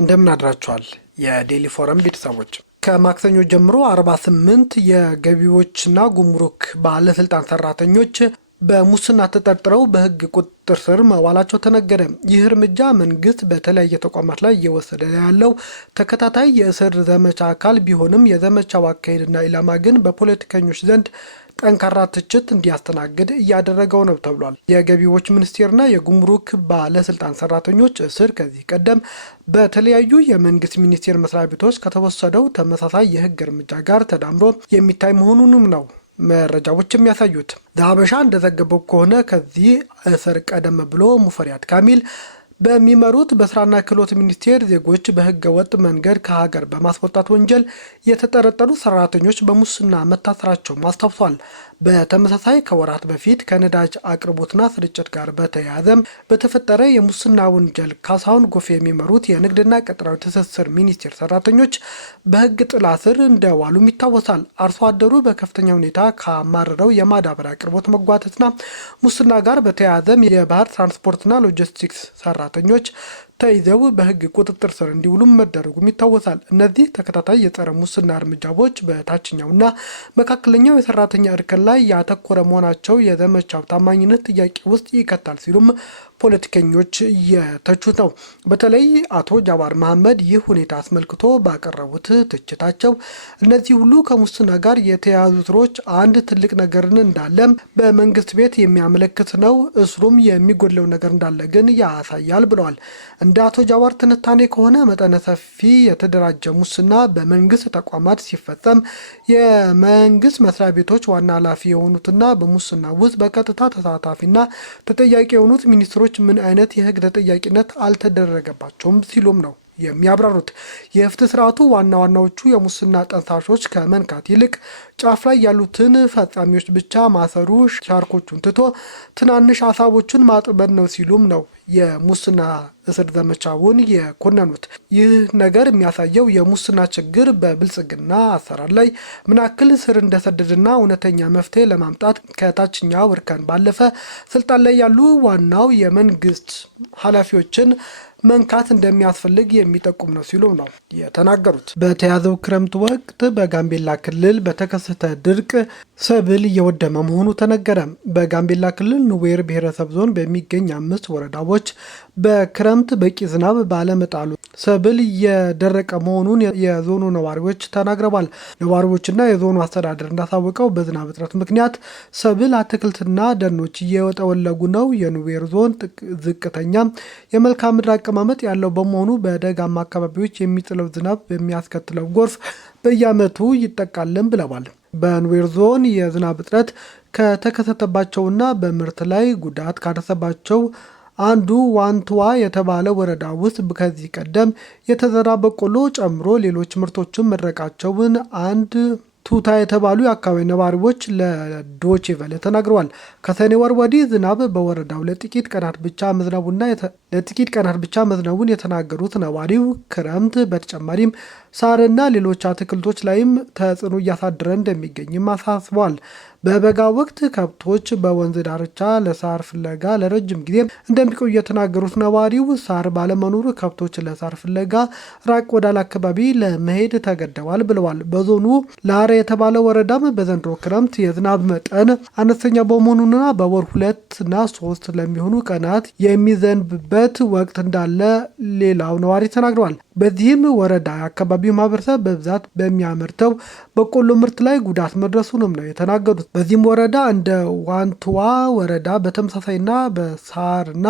እንደምን አድራችኋል የዴሊ ፎረም ቤተሰቦች። ከማክሰኞ ጀምሮ 48 የገቢዎችና ጉምሩክ ባለስልጣን ሰራተኞች በሙስና ተጠርጥረው በህግ ቁጥጥር ስር መዋላቸው ተነገረ። ይህ እርምጃ መንግስት በተለያየ ተቋማት ላይ እየወሰደ ያለው ተከታታይ የእስር ዘመቻ አካል ቢሆንም የዘመቻው አካሄድና ኢላማ ግን በፖለቲከኞች ዘንድ ጠንካራ ትችት እንዲያስተናግድ እያደረገው ነው ተብሏል። የገቢዎች ሚኒስቴርና የጉምሩክ ባለስልጣን ሰራተኞች እስር ከዚህ ቀደም በተለያዩ የመንግስት ሚኒስቴር መስሪያ ቤቶች ከተወሰደው ተመሳሳይ የህግ እርምጃ ጋር ተዳምሮ የሚታይ መሆኑንም ነው መረጃዎች የሚያሳዩት። ዘሀበሻ እንደዘገበው ከሆነ ከዚህ እስር ቀደም ብሎ ሙፈሪያት ካሚል በሚመሩት በስራና ክህሎት ሚኒስቴር ዜጎች በህገ ወጥ መንገድ ከሀገር በማስወጣት ወንጀል የተጠረጠሩ ሰራተኞች በሙስና መታሰራቸውን አስታውሷል። በተመሳሳይ ከወራት በፊት ከነዳጅ አቅርቦትና ስርጭት ጋር በተያያዘም በተፈጠረ የሙስና ወንጀል ካሳሁን ጎፌ የሚመሩት የንግድና ቀጠናዊ ትስስር ሚኒስቴር ሰራተኞች በህግ ጥላ ስር እንደዋሉም ይታወሳል። አርሶ አደሩ በከፍተኛ ሁኔታ ካማረረው የማዳበሪያ አቅርቦት መጓተትና ሙስና ጋር በተያያዘም የባህር ትራንስፖርትና ሎጂስቲክስ ሰራተኞች ተይዘው በህግ ቁጥጥር ስር እንዲውሉም መደረጉም ይታወሳል። እነዚህ ተከታታይ የጸረ ሙስና እርምጃዎች በታችኛውና መካከለኛው የሰራተኛ እርከን ላይ ያተኮረ መሆናቸው የዘመቻው ታማኝነት ጥያቄ ውስጥ ይከታል ሲሉም ፖለቲከኞች እየተቹት ነው። በተለይ አቶ ጃዋር መሐመድ ይህ ሁኔታ አስመልክቶ ባቀረቡት ትችታቸው እነዚህ ሁሉ ከሙስና ጋር የተያያዙ ስሮች አንድ ትልቅ ነገርን እንዳለም በመንግስት ቤት የሚያመለክት ነው፣ እስሩም የሚጎድለው ነገር እንዳለ ግን ያሳያል ብለዋል። እንደ አቶ ጃዋር ትንታኔ ከሆነ መጠነ ሰፊ የተደራጀ ሙስና በመንግስት ተቋማት ሲፈጸም የመንግስት መስሪያ ቤቶች ዋና ኃላፊ የሆኑትና በሙስና ውስጥ በቀጥታ ተሳታፊና ተጠያቂ የሆኑት ሚኒስትሮች ምን አይነት የህግ ተጠያቂነት አልተደረገባቸውም ሲሉም ነው የሚያብራሩት። የፍትህ ስርዓቱ ዋና ዋናዎቹ የሙስና ጠንሳሾች ከመንካት ይልቅ ጫፍ ላይ ያሉትን ፈጻሚዎች ብቻ ማሰሩ ሻርኮቹን ትቶ ትናንሽ ሀሳቦችን ማጥበብ ነው ሲሉም ነው የሙስና እስር ዘመቻውን የኮነኑት። ይህ ነገር የሚያሳየው የሙስና ችግር በብልጽግና አሰራር ላይ ምን ያክል ስር እንደሰደደና እውነተኛ መፍትሄ ለማምጣት ከታችኛው እርከን ባለፈ ስልጣን ላይ ያሉ ዋናው የመንግስት ኃላፊዎችን መንካት እንደሚያስፈልግ የሚጠቁም ነው ሲሉ ነው የተናገሩት። በተያዘው ክረምት ወቅት በጋምቤላ ክልል በተከሰተ ድርቅ ሰብል እየወደመ መሆኑ ተነገረ። በጋምቤላ ክልል ኑዌር ብሔረሰብ ዞን በሚገኝ 5 ወረዳዎች በክረምት በቂ ዝናብ ባለመጣሉ ሰብል እየደረቀ መሆኑን የዞኑ ነዋሪዎች ተናግረዋል። ነዋሪዎችና የዞኑ አስተዳደር እንዳሳወቀው በዝናብ እጥረት ምክንያት ሰብል፣ አትክልትና ደኖች እየጠወለጉ ነው። የኑዌር ዞን ዝቅተኛ የመልክዓ ምድር አቀማመጥ ያለው በመሆኑ በደጋማ አካባቢዎች የሚጥለው ዝናብ በሚያስከትለው ጎርፍ በየዓመቱ ይጠቃልም ብለዋል። በኑዌር ዞን የዝናብ እጥረት ከተከሰተባቸውና በምርት ላይ ጉዳት ካደረሰባቸው አንዱ ዋንትዋ የተባለ ወረዳ ውስጥ ከዚህ ቀደም የተዘራ በቆሎ ጨምሮ ሌሎች ምርቶችን መድረቃቸውን አንድ ቱታ የተባሉ የአካባቢ ነዋሪዎች ለዶቼ ቬለ ተናግረዋል። ከሰኔ ወር ወዲህ ዝናብ በወረዳው ለጥቂት ቀናት ብቻ መዝነቡን የተናገሩት ነዋሪው ክረምት በተጨማሪም ሳርና ሌሎች አትክልቶች ላይም ተጽዕኖ እያሳደረ እንደሚገኝም አሳስበዋል። በበጋ ወቅት ከብቶች በወንዝ ዳርቻ ለሳር ፍለጋ ለረጅም ጊዜ እንደሚቆዩ የተናገሩት ነዋሪው ሳር ባለመኖሩ ከብቶች ለሳር ፍለጋ ራቅ ወዳለ አካባቢ ለመሄድ ተገደዋል ብለዋል። በዞኑ ላሬ የተባለ ወረዳም በዘንድሮ ክረምት የዝናብ መጠን አነስተኛ በመሆኑና በወር 2 እና 3 ለሚሆኑ ቀናት የሚዘንብበት ወቅት እንዳለ ሌላው ነዋሪ ተናግረዋል። በዚህም ወረዳ የአካባቢው ማህበረሰብ በብዛት በሚያመርተው በቆሎ ምርት ላይ ጉዳት መድረሱንም ነው የተናገሩት። በዚህም ወረዳ እንደ ዋንትዋ ወረዳ በተመሳሳይና በሳርና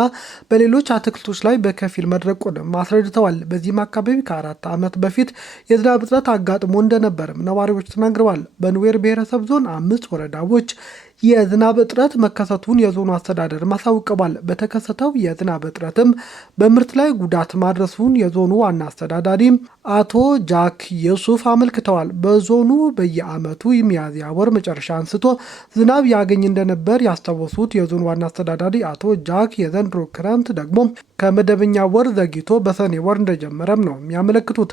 በሌሎች አትክልቶች ላይ በከፊል መድረቁንም አስረድተዋል። በዚህም አካባቢ ከ4 ዓመት በፊት የዝናብ እጥረት አጋጥሞ እንደነበርም ነዋሪዎች ተናግረዋል። በኑዌር ብሔረሰብ ዞን 5 ወረዳዎች የዝናብ እጥረት መከሰቱን የዞኑ አስተዳደር ማሳውቀዋል። በተከሰተው የዝናብ እጥረትም በምርት ላይ ጉዳት ማድረሱን የዞኑ ዋና አስተዳዳሪ አቶ ጃክ የሱፍ አመልክተዋል። በዞኑ በየዓመቱ የሚያዝያ ወር መጨረሻ አንስቶ ዝናብ ያገኝ እንደነበር ያስታወሱት የዞኑ ዋና አስተዳዳሪ አቶ ጃክ የዘንድሮ ክረምት ደግሞ ከመደበኛ ወር ዘግይቶ በሰኔ ወር እንደጀመረም ነው የሚያመለክቱት።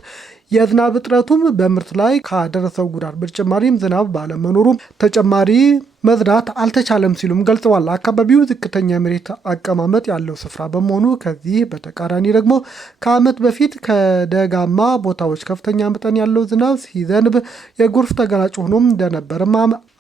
የዝናብ እጥረቱም በምርት ላይ ካደረሰው ጉዳት በተጨማሪም ዝናብ ባለመኖሩ ተጨማሪ መዝራት አልተቻለም ሲሉም ገልጸዋል። አካባቢው ዝቅተኛ መሬት አቀማመጥ ያለው ስፍራ በመሆኑ ከዚህ በተቃራኒ ደግሞ ከዓመት በፊት ከደጋማ ቦታዎች ከፍተኛ መጠን ያለው ዝናብ ሲዘንብ የጎርፍ ተጋላጭ ሆኖም እንደነበርም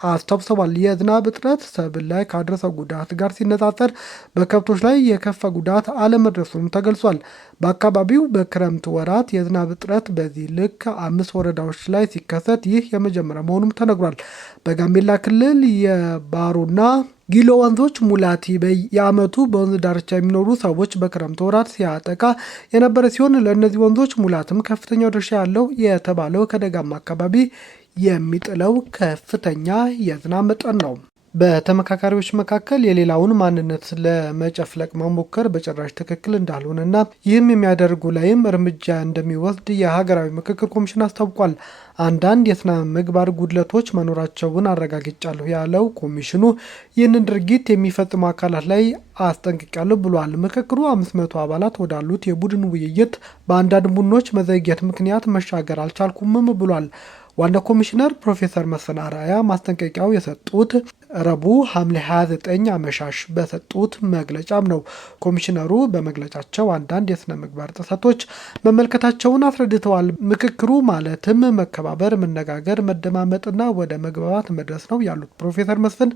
አስታውሰዋል። የዝናብ እጥረት ሰብል ላይ ካደረሰው ጉዳት ጋር ሲነጻጸር በከብቶች ላይ የከፋ ጉዳት አለመድረሱም ተገልጿል። በአካባቢው በክረምት ወራት የዝናብ እጥረት በዚህ ልክ 5 ወረዳዎች ላይ ሲከሰት ይህ የመጀመሪያ መሆኑም ተነግሯል። በጋምቤላ ክልል የባሮና ጊሎ ወንዞች ሙላቲ በየዓመቱ በወንዝ ዳርቻ የሚኖሩ ሰዎች በክረምት ወራት ሲያጠቃ የነበረ ሲሆን ለእነዚህ ወንዞች ሙላትም ከፍተኛው ድርሻ ያለው የተባለው ከደጋማ አካባቢ የሚጥለው ከፍተኛ የዝናብ መጠን ነው። በተመካካሪዎች መካከል የሌላውን ማንነት ለመጨፍለቅ መሞከር በጭራሽ ትክክል እንዳልሆነና ይህም የሚያደርጉ ላይም እርምጃ እንደሚወስድ የሀገራዊ ምክክር ኮሚሽን አስታውቋል። አንዳንድ የስነ ምግባር ጉድለቶች መኖራቸውን አረጋግጫለሁ ያለው ኮሚሽኑ ይህንን ድርጊት የሚፈጽሙ አካላት ላይ አስጠንቅቃለሁ ብሏል። ምክክሩ 500 አባላት ወዳሉት የቡድን ውይይት በአንዳንድ ቡድኖች መዘግየት ምክንያት መሻገር አልቻልኩምም ብሏል። ዋና ኮሚሽነር ፕሮፌሰር መስፍን አርአያ ማስጠንቀቂያው የሰጡት ረቡዕ ሐምሌ 29 አመሻሽ በሰጡት መግለጫም ነው። ኮሚሽነሩ በመግለጫቸው አንዳንድ የስነ ምግባር ጥሰቶች መመልከታቸውን አስረድተዋል። ምክክሩ ማለትም መከባበር፣ መነጋገር፣ መደማመጥና ወደ መግባባት መድረስ ነው ያሉት ፕሮፌሰር መስፍን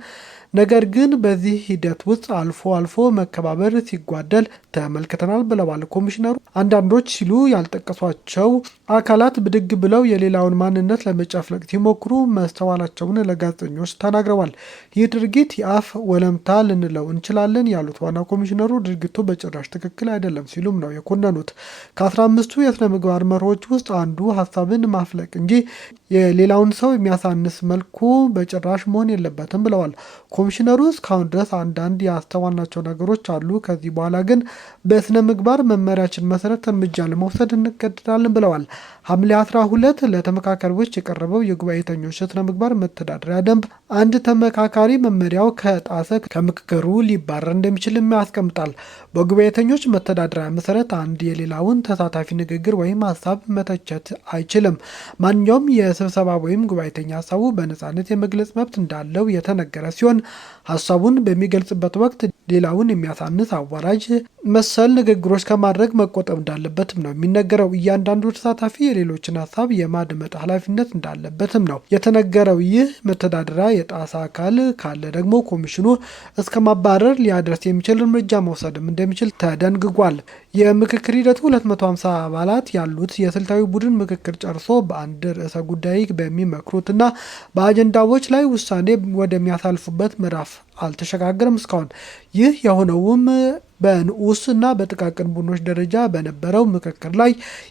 ነገር ግን በዚህ ሂደት ውስጥ አልፎ አልፎ መከባበር ሲጓደል ተመልክተናል ብለዋል። ኮሚሽነሩ አንዳንዶች ሲሉ ያልጠቀሷቸው አካላት ብድግ ብለው የሌላውን ማንነት ለመጨፍለቅ ሲሞክሩ መስተዋላቸውን ለጋዜጠኞች ተናግረዋል። ይህ ድርጊት የአፍ ወለምታ ልንለው እንችላለን ያሉት ዋና ኮሚሽነሩ ድርጊቱ በጭራሽ ትክክል አይደለም ሲሉም ነው የኮነኑት። ከ15ቱ የስነ ምግባር መርሆች ውስጥ አንዱ ሀሳብን ማፍለቅ እንጂ የሌላውን ሰው የሚያሳንስ መልኩ በጭራሽ መሆን የለበትም ብለዋል። ኮሚሽነሩ እስካሁን ድረስ አንዳንድ ያስተዋልናቸው ነገሮች አሉ። ከዚህ በኋላ ግን በስነ ምግባር መመሪያችን መሰረት እርምጃ ለመውሰድ እንገደዳለን ብለዋል። ሐምሌ 12 ለተመካካሪዎች የቀረበው የጉባኤተኞች ስነ ምግባር መተዳደሪያ ደንብ አንድ ተመካካሪ መመሪያው ከጣሰ ከምክክሩ ሊባረር እንደሚችልም ያስቀምጣል። በጉባኤተኞች መተዳደሪያ መሰረት አንድ የሌላውን ተሳታፊ ንግግር ወይም ሀሳብ መተቸት አይችልም። ማንኛውም የስብሰባ ወይም ጉባኤተኛ ሀሳቡ በነፃነት የመግለጽ መብት እንዳለው የተነገረ ሲሆን ሀሳቡን በሚገልጽበት ወቅት ሌላውን የሚያሳንስ አዋራጅ መሰል ንግግሮች ከማድረግ መቆጠብ እንዳለበትም ነው የሚነገረው። እያንዳንዱ ተሳታፊ የሌሎችን ሀሳብ የማድመጥ ኃላፊነት እንዳለበትም ነው የተነገረው። ይህ መተዳደሪያ የጣሰ አካል ካለ ደግሞ ኮሚሽኑ እስከ ማባረር ሊያደርስ የሚችል እርምጃ መውሰድም እንደሚችል ተደንግጓል። የምክክር ሂደቱ 250 አባላት ያሉት የስልታዊ ቡድን ምክክር ጨርሶ በአንድ ርዕሰ ጉዳይ በሚመክሩትና በአጀንዳዎች ላይ ውሳኔ ወደሚያሳልፉበት ምዕራፍ አልተሸጋገረም። እስካሁን ይህ የሆነውም በንዑስ እና በጥቃቅን ቡድኖች ደረጃ በነበረው ምክክር ላይ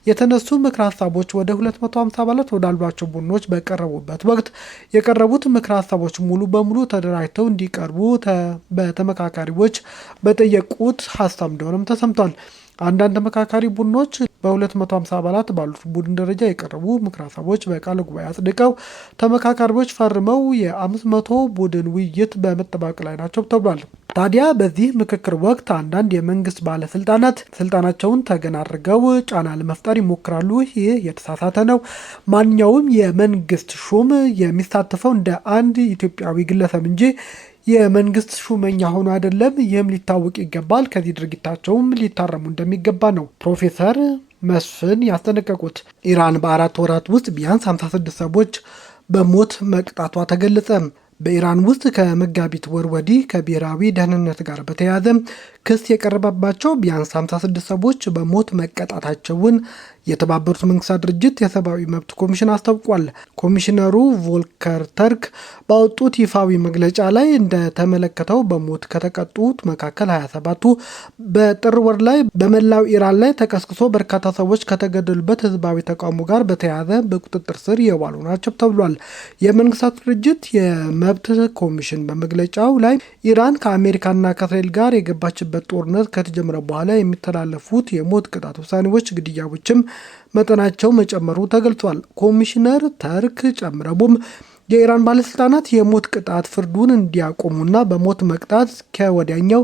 የተነሱ ምክር ሀሳቦች ወደ 250 አባላት ወዳሏቸው ቡድኖች በቀረቡበት ወቅት የቀረቡት ምክር ሀሳቦች ሙሉ በሙሉ ተደራጅተው እንዲቀርቡ በተመካካሪዎች በጠየቁት ሀሳብ እንደሆነም ተሰምቷል። አንዳንድ ተመካካሪ ቡድኖች በ250 አባላት ባሉት ቡድን ደረጃ የቀረቡ ምክር ሀሳቦች በቃለ ጉባኤ አጽድቀው ተመካካሪዎች ፈርመው የ500 ቡድን ውይይት በመጠባበቅ ላይ ናቸው ተብሏል። ታዲያ በዚህ ምክክር ወቅት አንዳንድ የመንግስት ባለስልጣናት ስልጣናቸውን ተገን አድርገው ጫና ለመፍጠር ይሞክራሉ። ይህ የተሳሳተ ነው። ማንኛውም የመንግስት ሹም የሚሳተፈው እንደ አንድ ኢትዮጵያዊ ግለሰብ እንጂ የመንግስት ሹመኛ ሆኖ አይደለም። ይህም ሊታወቅ ይገባል። ከዚህ ድርጊታቸውም ሊታረሙ እንደሚገባ ነው ፕሮፌሰር መስፍን ያስጠነቀቁት። ኢራን በ4 ወራት ውስጥ ቢያንስ 56 ሰዎች በሞት መቅጣቷ ተገለጸ። በኢራን ውስጥ ከመጋቢት ወር ወዲህ ከብሔራዊ ደህንነት ጋር በተያያዘ ክስ የቀረበባቸው ቢያንስ 56 ሰዎች በሞት መቀጣታቸውን የተባበሩት መንግስታት ድርጅት የሰብአዊ መብት ኮሚሽን አስታውቋል። ኮሚሽነሩ ቮልከር ተርክ ባወጡት ይፋዊ መግለጫ ላይ እንደተመለከተው በሞት ከተቀጡት መካከል 27ቱ በጥር ወር ላይ በመላው ኢራን ላይ ተቀስቅሶ በርካታ ሰዎች ከተገደሉበት ህዝባዊ ተቃውሞ ጋር በተያያዘ በቁጥጥር ስር የዋሉ ናቸው ተብሏል። የመንግስታት ድርጅት የመብት ኮሚሽን በመግለጫው ላይ ኢራን ከአሜሪካና ከእስራኤል ጋር የገባችበት ጦርነት ከተጀመረ በኋላ የሚተላለፉት የሞት ቅጣት ውሳኔዎች፣ ግድያዎችም መጠናቸው መጨመሩ ተገልጿል። ኮሚሽነር ተርክ ጨምረውም የኢራን ባለስልጣናት የሞት ቅጣት ፍርዱን እንዲያቆሙና በሞት መቅጣት ከወዲያኛው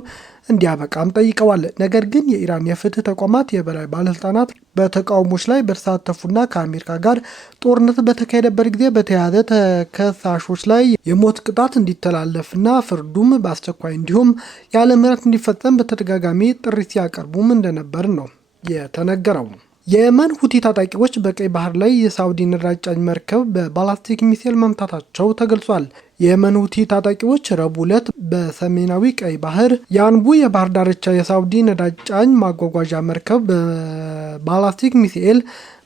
እንዲያበቃም ጠይቀዋል። ነገር ግን የኢራን የፍትህ ተቋማት የበላይ ባለስልጣናት በተቃውሞች ላይ በተሳተፉና ከአሜሪካ ጋር ጦርነት በተካሄደበት ጊዜ በተያያዘ ተከሳሾች ላይ የሞት ቅጣት እንዲተላለፍና ፍርዱም በአስቸኳይ እንዲሁም ያለ ምህረት እንዲፈጸም በተደጋጋሚ ጥሪ ሲያቀርቡም እንደነበር ነው የተነገረው። የየመን ሁቲ ታጣቂዎች በቀይ ባህር ላይ የሳውዲ ነዳጅ ጫኝ መርከብ በባላስቲክ ሚሳይል መምታታቸው ተገልጿል። የየመን ሁቲ ታጣቂዎች ረቡዕ ዕለት በሰሜናዊ ቀይ ባህር የአንቡ የባህር ዳርቻ የሳውዲ ነዳጅ ጫኝ ማጓጓዣ መርከብ በባላስቲክ ሚሳይል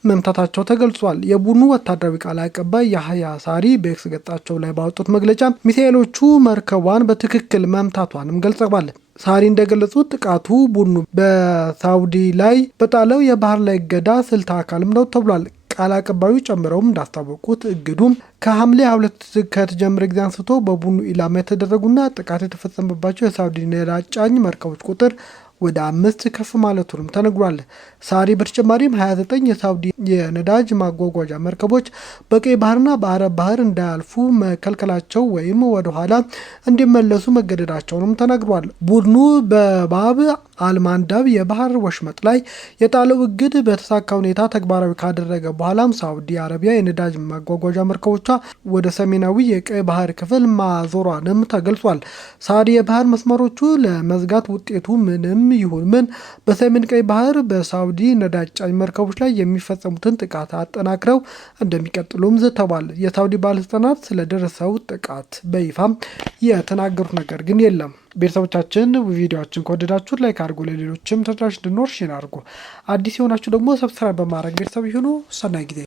መምታታቸው ተገልጿል። የቡድኑ ወታደራዊ ቃል አቀባይ ያህያ ሳሪ በኤክስ ገጻቸው ላይ ባወጡት መግለጫ ሚሳኤሎቹ መርከቧን በትክክል መምታቷንም ገልጸዋል። ሳሪ እንደገለጹት ጥቃቱ ቡድኑ በሳውዲ ላይ በጣለው የባህር ላይ እገዳ ስልት አካልም ነው ተብሏል። ቃል አቀባዩ ጨምረውም እንዳስታወቁት እግዱም ከሐምሌ 22 ከተጀመረ ጊዜ አንስቶ በቡድኑ ኢላማ የተደረጉና ጥቃት የተፈጸመባቸው የሳውዲ ነዳጅ ጫኝ መርከቦች ቁጥር ወደ 5 ከፍ ማለቱንም ተነግሯል። ሳሪ በተጨማሪም 29 የሳውዲ የነዳጅ ማጓጓዣ መርከቦች በቀይ ባህርና በአረብ ባህር እንዳያልፉ መከልከላቸው ወይም ወደኋላ እንዲመለሱ መገደዳቸውንም ተነግሯል። ቡድኑ በባብ አልማንዳብ የባህር ወሽመጥ ላይ የጣለው እግድ በተሳካ ሁኔታ ተግባራዊ ካደረገ በኋላም ሳውዲ አረቢያ የነዳጅ ማጓጓዣ መርከቦቿ ወደ ሰሜናዊ የቀይ ባህር ክፍል ማዞሯንም ተገልጿል። ሳውዲ የባህር መስመሮቹ ለመዝጋት ውጤቱ ምንም ይሁን ምን በሰሜን ቀይ ባህር በሳውዲ ነዳጅ ጫኝ መርከቦች ላይ የሚፈጸሙትን ጥቃት አጠናክረው እንደሚቀጥሉም ዝተዋል። የሳውዲ ባለስልጣናት ስለደረሰው ጥቃት በይፋም የተናገሩት ነገር ግን የለም። ቤተሰቦቻችን ቪዲዮአችን ከወደዳችሁ ላይክ አድርጉ፣ ለሌሎችም ተደራሽ እንዲኖር ሼር አድርጉ። አዲስ የሆናችሁ ደግሞ ሰብስክራይብ በማድረግ ቤተሰብ ይሁኑ። ሰናይ ጊዜ